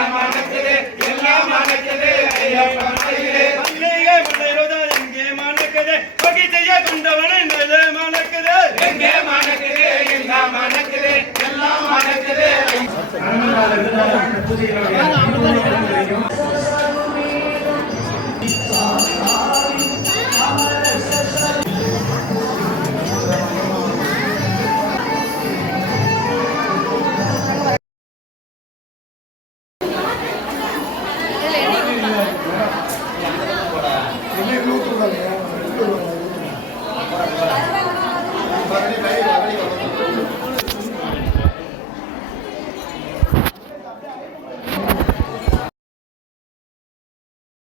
எல்லாம் மணக்குது எல்லாம் மணக்குது ஐயப்ப மலையிலே மல்லிகை மலை ரோஜா எங்கே மணக்குது பகிச்சைய கொண்டவன் என்னது மணக்குது எங்கே மணக்குது எல்லாம் மணக்குது எல்லாம் மணக்குது Ini